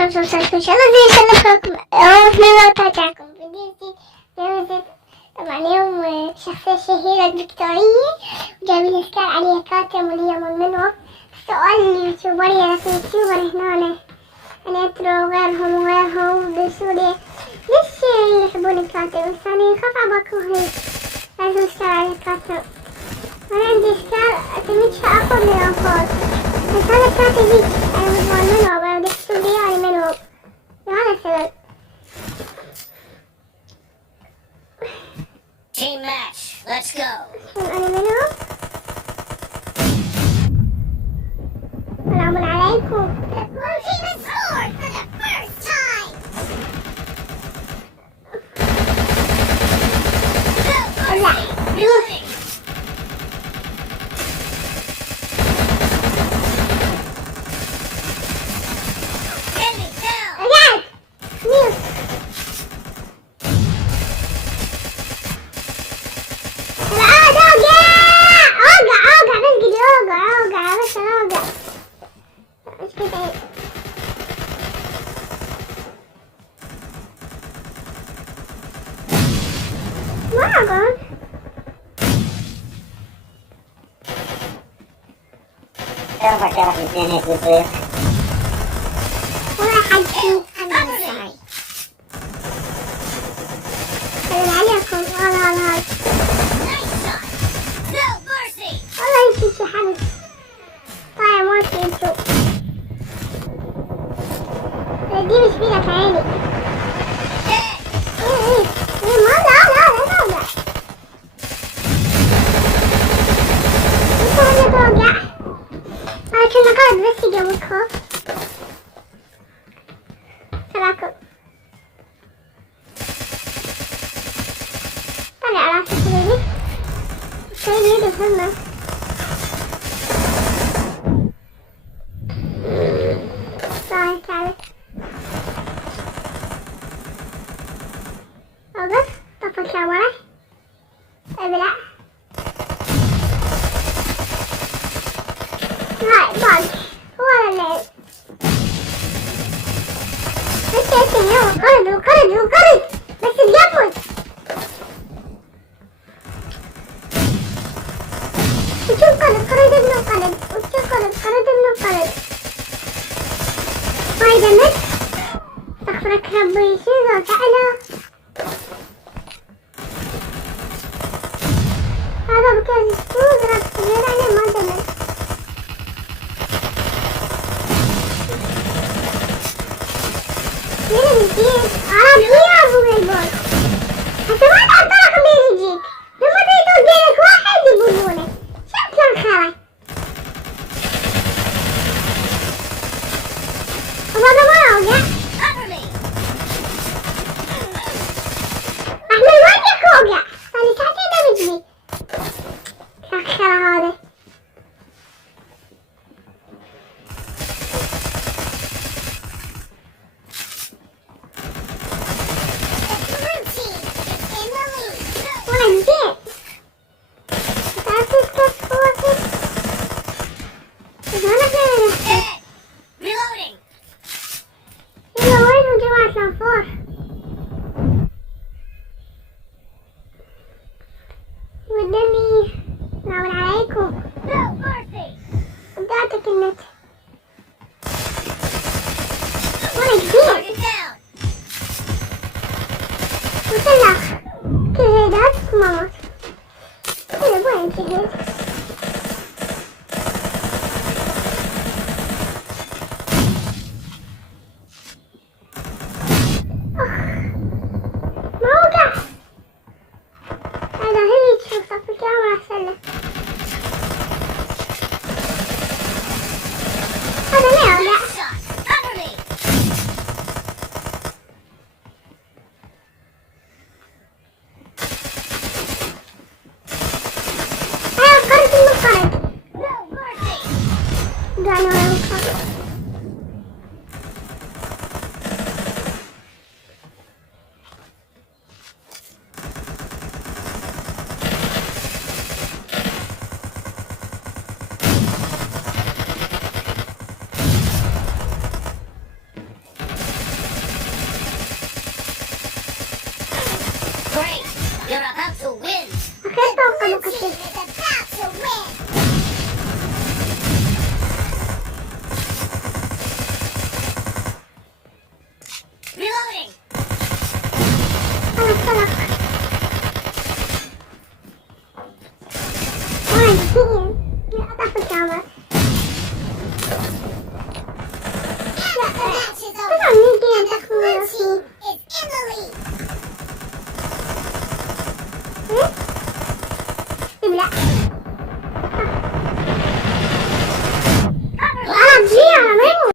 ان شاء الله زي شلفكم او في مقاطعكم جوزت طبعا اليوم شخصية شهيرة الفيكتورية وجايبين اشكال عليها كاتم واللي من منهم. سؤال اليوتيوبرية في اليوتيوبر هنا انترو وغيرهم بسوريا ليش يحبون الكاتم؟ بس انا خاف عباكم هيك لازم اشتغل على الكاتم. انا عندي اشكال اتمنى اقوى من الانفاق بس هذا الكاتم هيك انا مضمون منهم انا بدي اشتغل دياري منهم لهذا السبب. Team match, let's go. أنا منهم. سلام عليكم. The blue team has scored for the first time. Reloading. Enemy down. رجعت. ميوت. اوقع بس انا اوقع مش كده. ما اقول تعرف الاثنين هيك بصير. والله حجيت انا سعي. سلام عليكم. والله والله يمشي شي حبس. طيب موتي انتو دي مش فيلك عيني. ما لا توقع انتو اللي توقع. انا كنا قاعد بس يجاوبكم. سلاكم طلع راسي كليني كليني يدي فهمه. تعال أوقف طفى الكاميرا. ابلع هاي باق ولا اللعب انت يلا قرد بس تقفل وشوف قرد ابن قرد وشوف قرد ابن قرد. هاي دمت استغفرك ربي شو تعالى هذا بكاز شو ضربت غير عليه ما دمت. مين يجيك؟ عربية ابو البول حتى ما تعطلك مين يجيك لما تريد توجيلك واحد يبولونك شكرا خيرك. وهذا ما اوقع. احمد ما يجيك اوقع صار لي ساعتين ما بيجي. سخرة هذا والله زين. تعرف كيف هو كيف؟ بس انا فين Reloading. يلا وينهم جماعة الأنفار؟ ودني سلام عليكم. No mercy. ودعتك النت وانا كبير Target down. وسلخ كهيدات مامت. هلا وين كهيد؟ ما وقع. هذا هيك شوف طفي الكاميرا أحسن له. هذا ما وقع. Shot. Cover me. خطة Blue وقمة team is about to win. Reloading. أنا انطلق. واحد اثنين. أضعف الكاميرا.